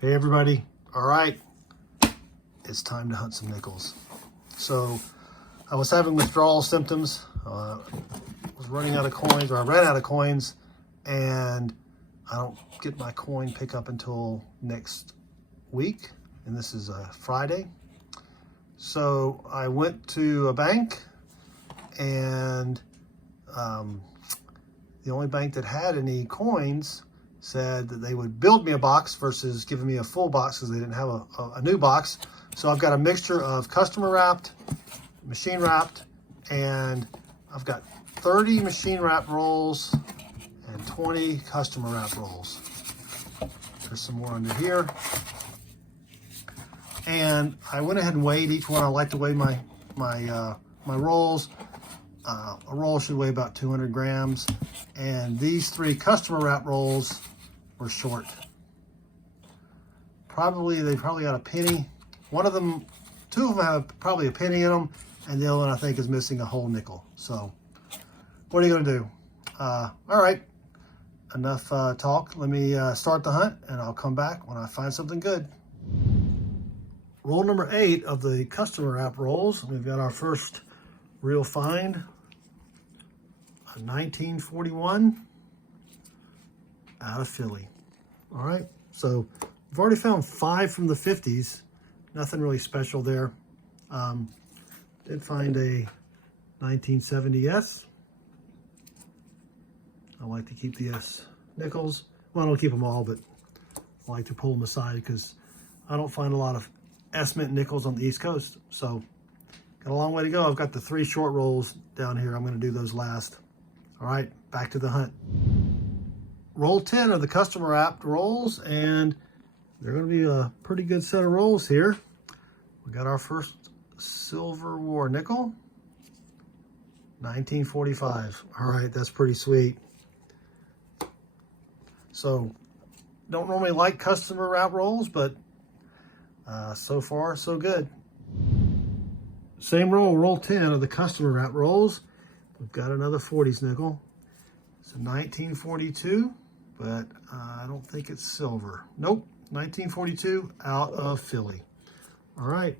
Hey everybody, all right, it's time to hunt some nickels. So I was having withdrawal symptoms, was running out of coins, or I ran out of coins, and I don't get my coin pickup until next week, and this is a Friday. So I went to a bank, and the only bank that had any coins said that they would build me a box versus giving me a full box because they didn't have a new box. So I've got a mixture of customer wrapped, machine wrapped, and I've got 30 machine wrap rolls and 20 customer wrap rolls. There's some more under here. And I went ahead and weighed each one. I like to weigh my rolls. A roll should weigh about 200 grams. And these 3 customer wrap rolls were short. They probably got a penny. One of them, 2 of them have probably a penny in them, and the other one I think is missing a whole nickel. So what are you gonna do? All right, enough talk. Let me start the hunt, and I'll come back when I find something good. Roll number 8 of the customer wrap rolls. We've got our first real find, a 1941 out of Philly. All right, so we've already found 5 from the 50s. Nothing really special there. Did find a 1970 S. I like to keep the S nickels. Well, I don't keep them all, but I like to pull them aside because I don't find a lot of S mint nickels on the East Coast. So got a long way to go. I've got the 3 short rolls down here. I'm going to do those last. All right, back to the hunt. Roll 10 of the customer wrapped rolls, and they're going to be a pretty good set of rolls here. We got our first Silver War nickel, 1945. All right, that's pretty sweet. So, don't normally like customer wrap rolls, but so far, so good. Same roll, roll 10 of the customer wrap rolls. We've got another 40s nickel. It's a 1942, but I don't think it's silver. Nope, 1942 out of Philly. All right,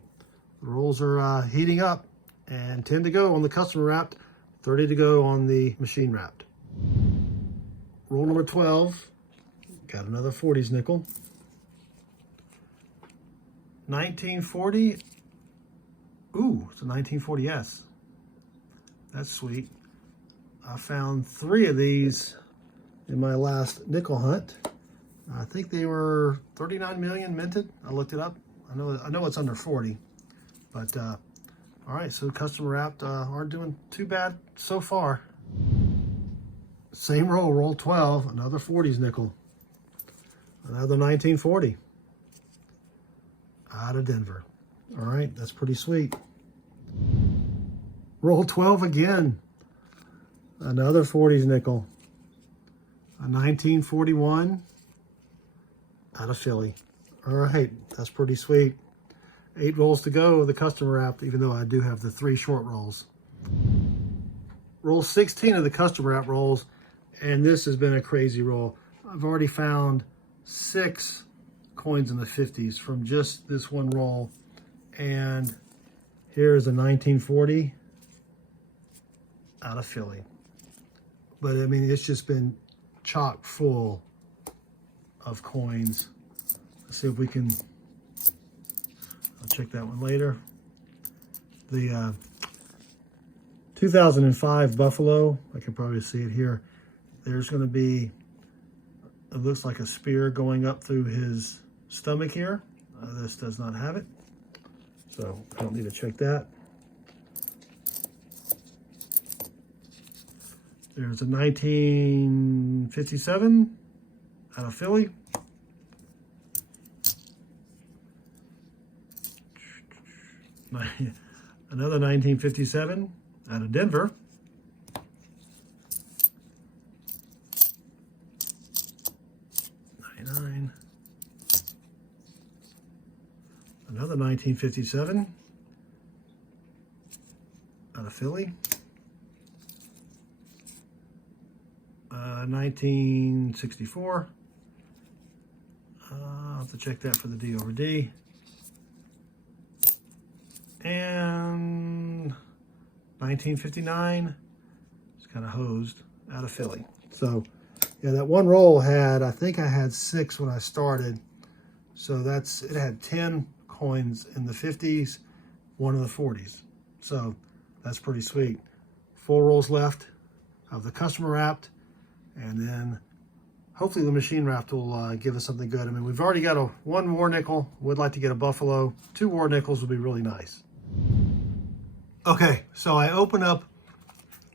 the rolls are heating up, and 10 to go on the customer wrapped, 30 to go on the machine wrapped. Roll number 12, got another 40s nickel. 1940, ooh, it's a 1940S. That's sweet. I found 3 of these in my last nickel hunt. I think they were 39 million minted. I looked it up. I know it's under 40, but all right. So customer wrapped aren't doing too bad so far. Same roll, roll 12, another 40s nickel, another 1940 out of Denver. All right, that's pretty sweet. Roll 12 again, another 40s nickel, a 1941 out of Philly. All right, that's pretty sweet. 8 rolls to go, the customer wrap, even though I do have the 3 short rolls. Roll 16 of the customer wrap rolls, and this has been a crazy roll. I've already found 6 coins in the 50s from just this one roll, and here's a 1940 out of Philly. But I mean, it's just been chock full of coins. Let's see if we can, I'll check that one later. The 2005 Buffalo, I can probably see it here. There's going to be, it looks like a spear going up through his stomach here. This does not have it, so I don't need to check that. There's a 1957 out of Philly. Another 1957 out of Denver. Another 1957 out of Philly. 1964. have to check that for the D over D. And 1959, it's kind of hosed out of Philly. So yeah, that one roll had, I think I had 6 when I started. So it had 10 coins in the 50s, 1 in the 40s. So that's pretty sweet. 4 rolls left of the customer wrapped, and then hopefully the machine wrapped will give us something good. I mean, we've already got 1 war nickel. Would like to get a buffalo. 2 war nickels would be really nice. Okay, so I opened up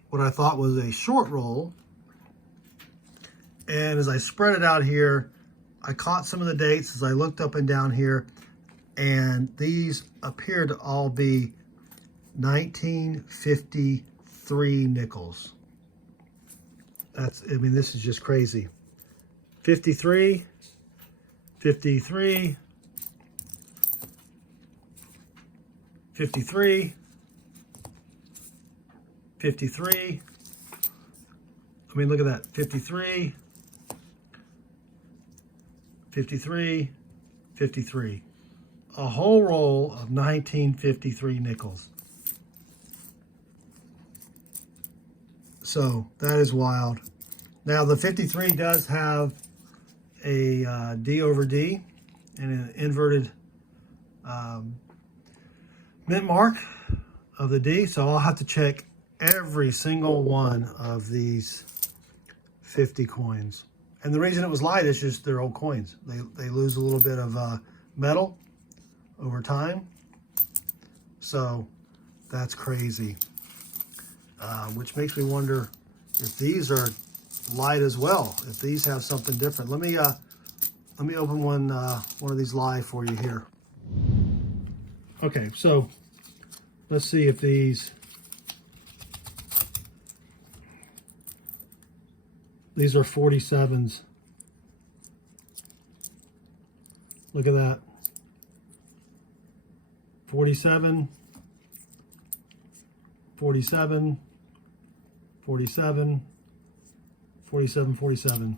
what I thought was a short roll, and as I spread it out here, I caught some of the dates as I looked up and down here, and these appear to all be 1953 nickels. I mean, this is just crazy. 53, 53, 53, 53. I mean, look at that. 53, 53, 53. A whole roll of 1953 nickels. So that is wild. Now the 53 does have a D over D and an inverted mint mark of the D. So I'll have to check every single one of these 50 coins. And the reason it was light is just they're old coins. They lose a little bit of metal over time. So that's crazy. Which makes me wonder if these are light as well, if these have something different. Let me open one of these live for you here. Okay, so let's see if these are 47s. Look at that. 47, 47, 47, 47, 47.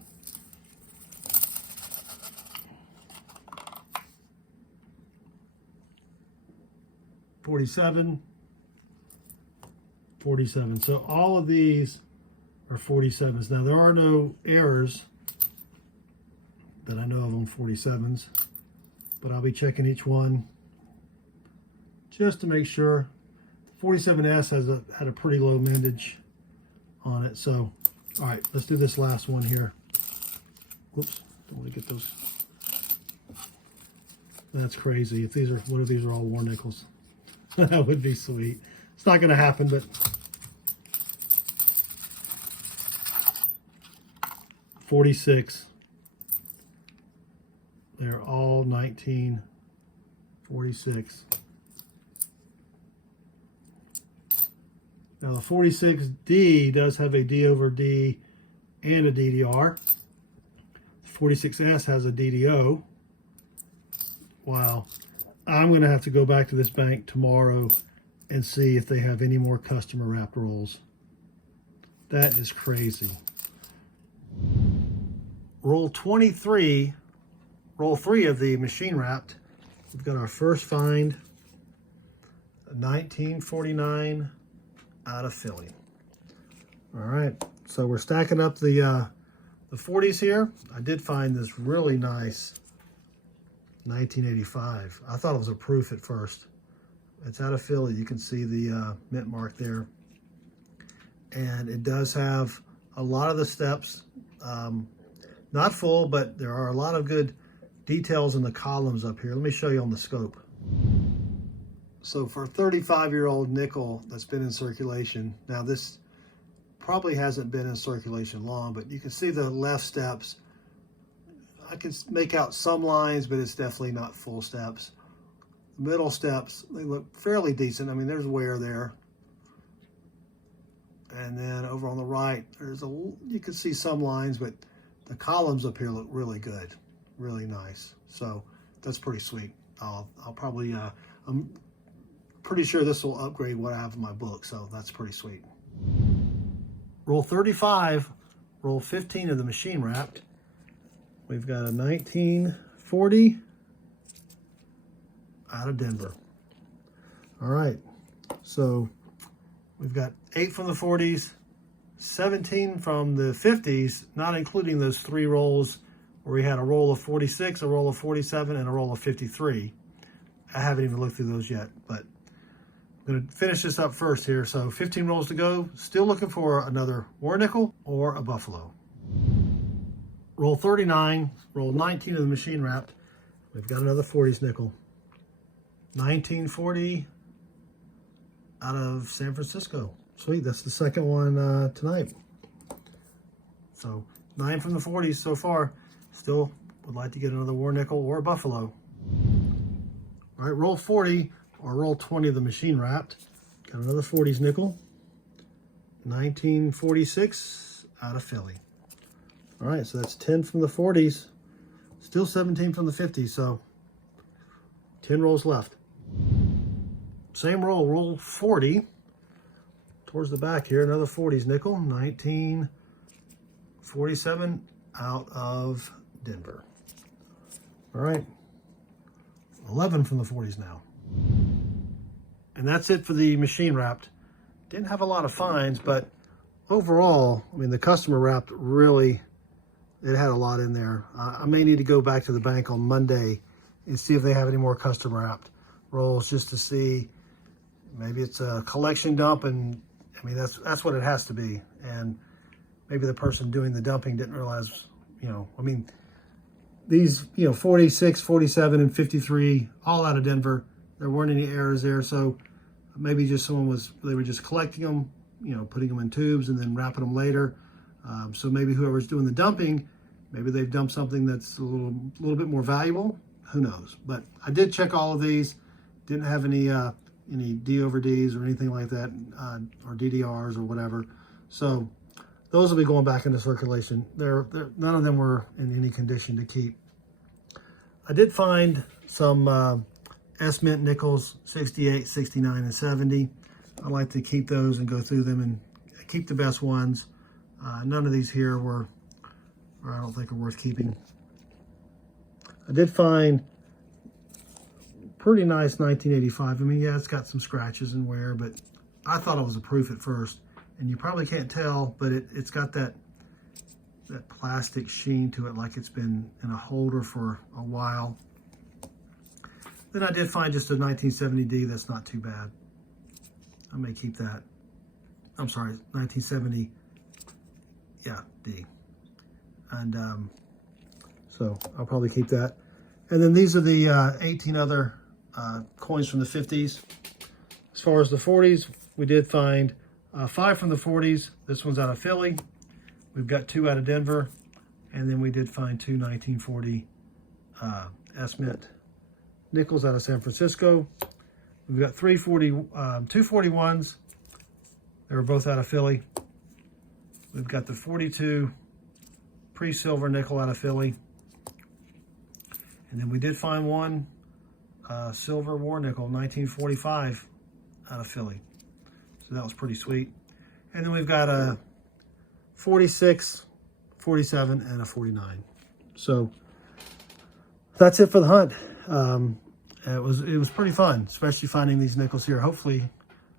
$47, $47. So all of these are 47s. Now there are no errors that I know of on 47s, but I'll be checking each one just to make sure. 47S had a pretty low mintage on it. So, all right, let's do this last one here. Whoops, don't want to get those. That's crazy. If these are, what if these are all war nickels? That would be sweet. It's not going to happen, but 46. They're all 1946. Now the 46D does have a D over D and a DDR. The 46S has a DDO. Wow. I'm going to have to go back to this bank tomorrow and see if they have any more customer wrapped rolls. That is crazy. Roll 23, roll 3 of the machine wrapped. We've got our first find, 1949 out of Philly. All right, so we're stacking up the 40s here. I did find this really nice 1985. I thought it was a proof at first. It's out of Philly. You can see the mint mark there. And it does have a lot of the steps, not full, but there are a lot of good details in the columns up here. Let me show you on the scope. So for a 35-year-old nickel that's been in circulation, now this probably hasn't been in circulation long, but you can see the left steps. I can make out some lines, but it's definitely not full steps. The middle steps, they look fairly decent. I mean, there's wear there. And then over on the right, you can see some lines, but the columns up here look really good, really nice. So that's pretty sweet. I'll probably, I'm pretty sure this will upgrade what I have in my book, so that's pretty sweet. Roll 35, roll 15 of the machine wrapped. We've got a 1940 out of Denver. All right, so we've got 8 from the 40s, 17 from the 50s, not including those 3 rolls where we had a roll of 46, a roll of 47, and a roll of 53. I haven't even looked through those yet, but I'm going to finish this up first here. So 15 rolls to go. Still looking for another war nickel or a buffalo. Roll 39, roll 19 of the machine wrapped. We've got another 40s nickel. 1940 out of San Francisco. Sweet, that's the second one tonight. So 9 from the 40s so far. Still would like to get another war nickel or a buffalo. All right, roll 40 or roll 20 of the machine wrapped. Got another 40s nickel. 1946 out of Philly. All right, so that's 10 from the 40s. Still 17 from the 50s, so 10 rolls left. Same roll, roll 40. Towards the back here, another 40s nickel. 1947 out of Denver. All right. 11 from the 40s now. And that's it for the machine wrapped. Didn't have a lot of finds, but overall, I mean, the customer wrapped really, it had a lot in there. I may need to go back to the bank on Monday and see if they have any more custom wrapped rolls, just to see. Maybe it's a collection dump, and I mean, that's what it has to be. And maybe the person doing the dumping didn't realize, you know, I mean, these, 46, 47, and 53, all out of Denver. There weren't any errors there, so maybe just they were just collecting them, putting them in tubes and then wrapping them later. So maybe whoever's doing the dumping, maybe they've dumped something that's a little bit more valuable. Who knows? But I did check all of these. Didn't have any D over Ds or anything like that, or DDRs or whatever. So those will be going back into circulation. None of them were in any condition to keep. I did find some S-Mint nickels, 68, 69, and 70. I like to keep those and go through them and keep the best ones. None of these here or I don't think are worth keeping. I did find pretty nice 1985. I mean, yeah, it's got some scratches and wear, but I thought it was a proof at first. And you probably can't tell, but it's got that plastic sheen to it, like it's been in a holder for a while. Then I did find just a 1970D that's not too bad. I may keep that. I'm sorry, 1970, yeah, D. And so I'll probably keep that. And then these are the 18 other coins from the 50s. As far as the 40s, we did find 5 from the 40s. This one's out of Philly. We've got 2 out of Denver. And then we did find 2 1940 S-Mint nickels out of San Francisco. We've got 2 41s. They were both out of Philly. We've got the 42 pre-silver nickel out of Philly. And then we did find one silver war nickel, 1945 out of Philly. So that was pretty sweet. And then we've got a 46, 47, and a 49. So that's it for the hunt. It was pretty fun, especially finding these nickels here. Hopefully,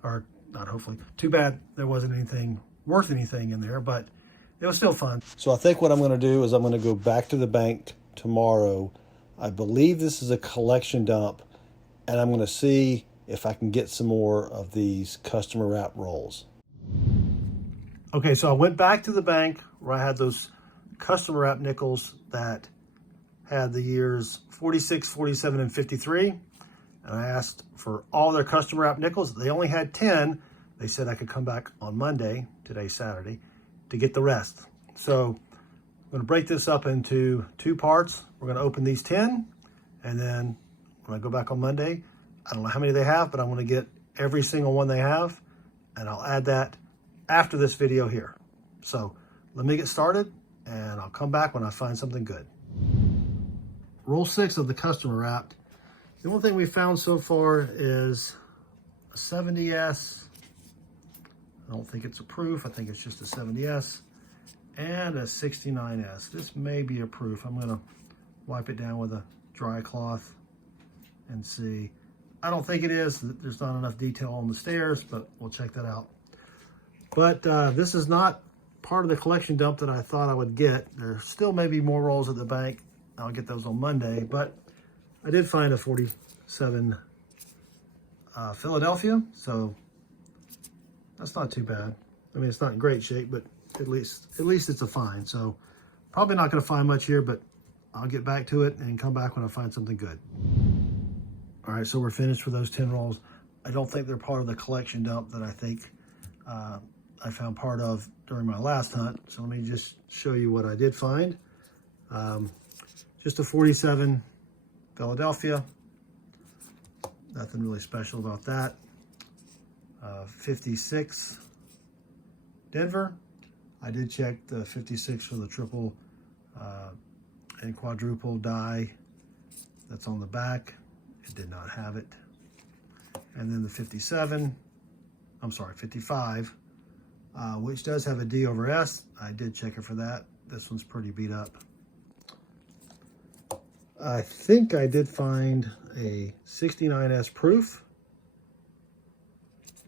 or not hopefully, too bad there wasn't anything worth anything in there, but it was still fun. So I think what I'm going to do is I'm going to go back to the bank tomorrow. I believe this is a collection dump, and I'm going to see if I can get some more of these customer wrap rolls. Okay, so I went back to the bank where I had those customer wrap nickels that had the years 46, 47, and 53. And I asked for all their customer wrap nickels. They only had 10. They said I could come back on Monday, today's Saturday, to get the rest. So I'm going to break this up into 2 parts. We're going to open these 10, and then when I go back on Monday, I don't know how many they have, but I'm going to get every single one they have, and I'll add that after this video here. So let me get started, and I'll come back when I find something good. Roll 6 of the customer wrapped. The only thing we found so far is a 70S. I don't think it's a proof. I think it's just a 70S. And a 69S. This may be a proof. I'm going to wipe it down with a dry cloth and see. I don't think it is. There's not enough detail on the stairs, but we'll check that out. But this is not part of the collection dump that I thought I would get. There still may be more rolls at the bank. I'll get those on Monday, but I did find a 47 Philadelphia, so that's not too bad. I mean, it's not in great shape, but at least it's a find. So probably not going to find much here, but I'll get back to it and come back when I find something good. All right, so we're finished with those 10 rolls. I don't think they're part of the collection dump that I think I found part of during my last hunt. So let me just show you what I did find. Just a 47 Philadelphia. Nothing really special about that. 56 Denver. I did check the 56 for the triple and quadruple die that's on the back. It did not have it. And then the 55, which does have a D over S. I did check it for that. This one's pretty beat up. I think I did find a 69S proof.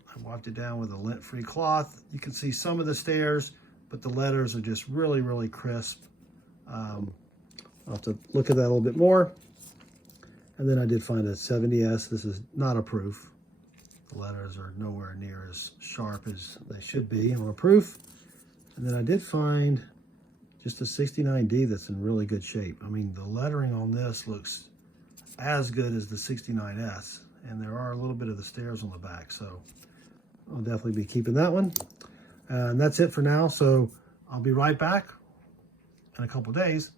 I wiped it down with a lint-free cloth. You can see some of the stairs, but the letters are just really, really crisp. I'll have to look at that a little bit more. And then I did find a 70S. This is not a proof. The letters are nowhere near as sharp as they should be on a proof. And then I did find just a 69D that's in really good shape. I mean, the lettering on this looks as good as the 69S, and there are a little bit of the stairs on the back, so I'll definitely be keeping that one. And that's it for now, so I'll be right back in a couple days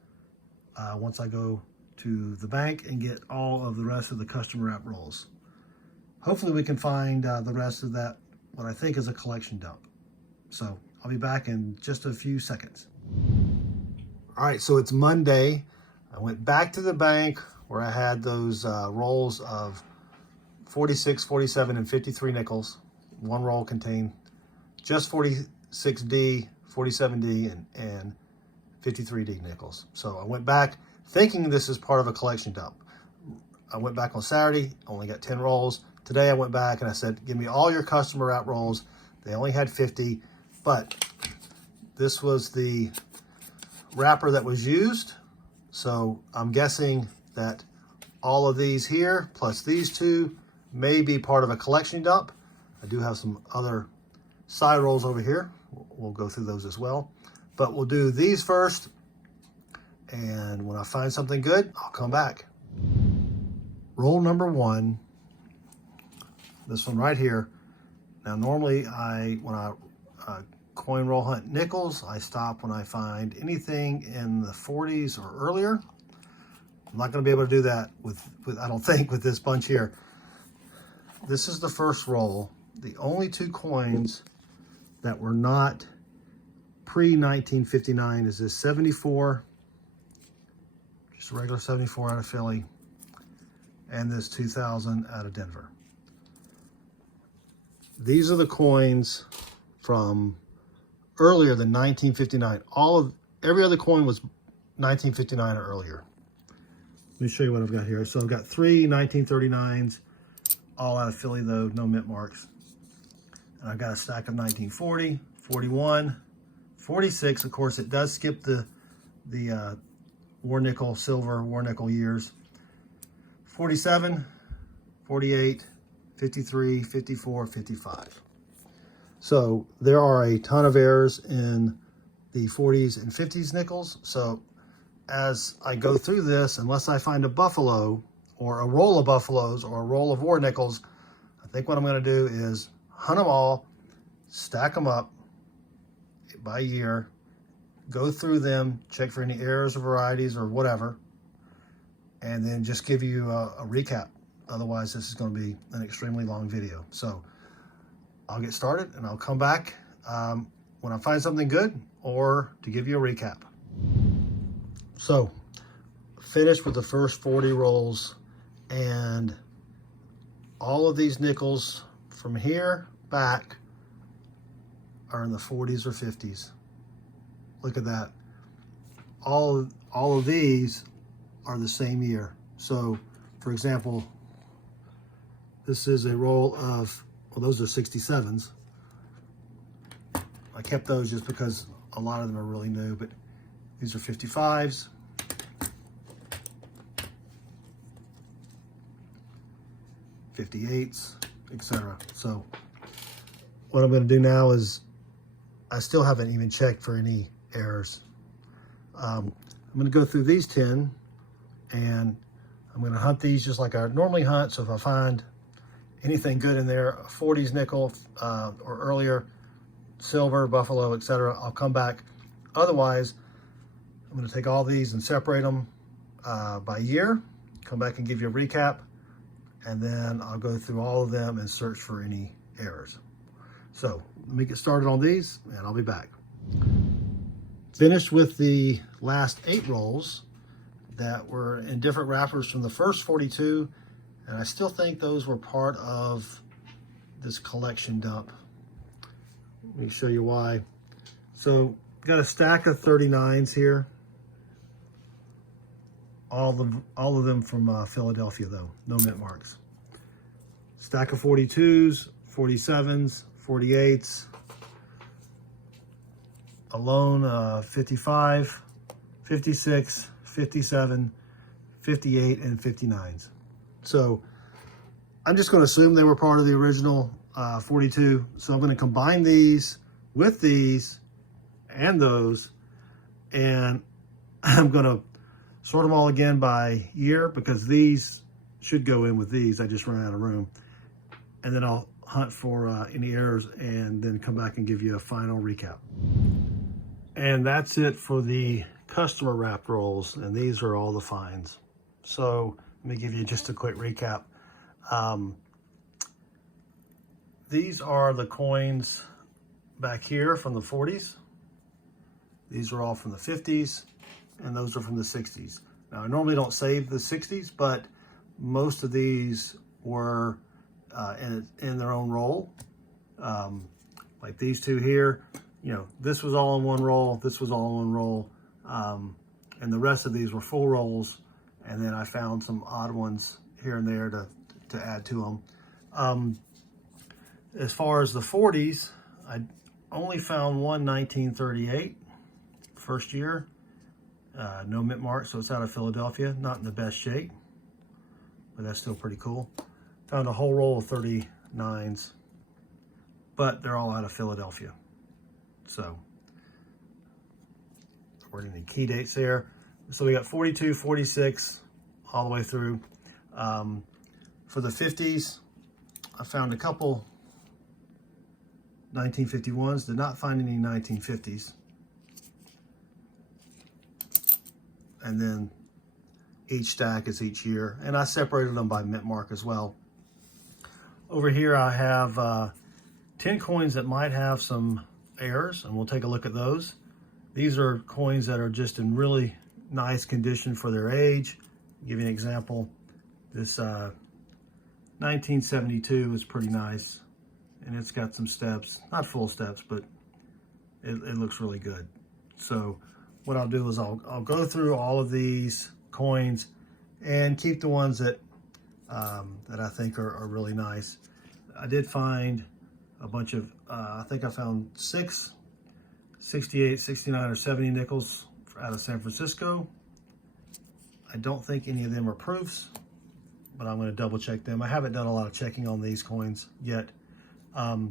once I go to the bank and get all of the rest of the custom wrap rolls. Hopefully we can find the rest of that, what I think is a collection dump. So I'll be back in just a few seconds. All right, so it's Monday. I went back to the bank where I had those rolls of 46, 47, and 53 nickels. One roll contained just 46D, 47D, and 53D nickels. So I went back thinking this is part of a collection dump. I went back on Saturday, only got 10 rolls. Today I went back and I said, give me all your customer wrap rolls. They only had 50, but this was the wrapper that was used. So I'm guessing that all of these here, plus these two, may be part of a collection dump. I do have some other side rolls over here. We'll go through those as well. But we'll do these first. And when I find something good, I'll come back. Roll number 1. This one right here. Now normally when I coin roll hunt nickels, I stop when I find anything in the 40s or earlier. I'm not going to be able to do that with I don't think with this bunch here. This is the first roll. The only 2 coins that were not pre-1959 is this 74, just a regular 74 out of Philly, and this 2000 out of Denver. These are the coins from earlier than 1959. Every other coin was 1959 or earlier. Let me show you what I've got here. So I've got 3 1939s, all out of Philly though, no mint marks. And I've got a stack of 1940, 41, 46. Of course, it does skip the war nickel, silver war nickel years. 47, 48, 53, 54, 55. So there are a ton of errors in the 40s and 50s nickels. So as I go through this, unless I find a buffalo or a roll of buffaloes or a roll of war nickels, I think what I'm going to do is hunt them all, stack them up by year, go through them, check for any errors or varieties or whatever, and then just give you a recap. Otherwise, this is going to be an extremely long video. So I'll get started and I'll come back when I find something good or to give you a recap. So finished with the first 40 rolls, and all of these nickels from here back are in the 40s or 50s. Look at that. All of these are the same year. So for example, This is a roll of, well, those are 67s. I kept those just because a lot of them are really new, but these are 55s. '58s, etc. So what I'm going to do now is, I still haven't even checked for any errors. I'm going to go through these 10 and I'm going to hunt these just like I normally hunt. So if I find anything good in there, a 40s nickel or earlier, silver, buffalo, etc., I'll come back. Otherwise, I'm going to take all these and separate them by year, come back and give you a recap, and then I'll go through all of them and search for any errors. So let me get started on these and I'll be back. Finished with the last 8 rolls that were in different wrappers from the first 42, and I still think those were part of this collection dump. Let me show you why. So got a stack of 39s here. All of them from Philadelphia though, no mint marks. Stack of 42s, 47s, 48s. Alone 55, 56, 57, 58, and 59s. So I'm just going to assume they were part of the original 42. So I'm going to combine these with these and those, and I'm going to sort them all again by year because these should go in with these. I just ran out of room. And then I'll hunt for any errors and then come back and give you a final recap. And that's it for the customer wrapped rolls, and these are all the finds. So let me give you just a quick recap. These are the coins back here from the 40s. These are all from the 50s, and those are from the 60s. Now I normally don't save the 60s, but most of these were in their own roll. Like these two here, you know, this was all in one roll, this was all in one roll, and the rest of these were full rolls, and then I found some odd ones here and there to add to them. As far as the 40s, I only found one 1938, first year, no mint mark, so it's out of Philadelphia, not in the best shape, but that's still pretty cool. Found a whole roll of 39s, but they're all out of Philadelphia. So, there weren't any key dates there. So we got 42, 46, all the way through. For the 50s, I found a couple 1951s, did not find any 1950s. And then each stack is each year. And I separated them by mint mark as well. Over here I have 10 coins that might have some errors, and we'll take a look at those. These are coins that are just in really nice condition for their age. I'll give you an example. This 1972 is pretty nice, and it's got some steps, not full steps, but it looks really good. So what I'll do is I'll go through all of these coins and keep the ones that that I think are really nice. I did find a bunch of, I think I found 6 68, 69, or 70 nickels out of San Francisco. I don't think any of them are proofs, but I'm going to double check them. I haven't done a lot of checking on these coins yet. But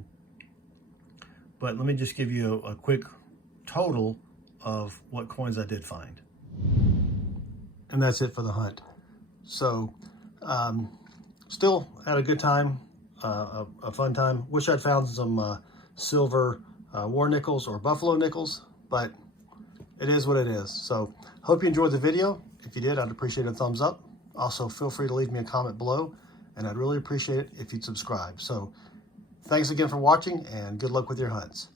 let me just give you a quick total of what coins I did find. And that's it for the hunt. So still had a good time, a fun time. Wish I'd found some silver war nickels or buffalo nickels, but it is what it is. So hope you enjoyed the video. If you did, I'd appreciate a thumbs up. Also, feel free to leave me a comment below, and I'd really appreciate it if you'd subscribe. So thanks again for watching, and good luck with your hunts.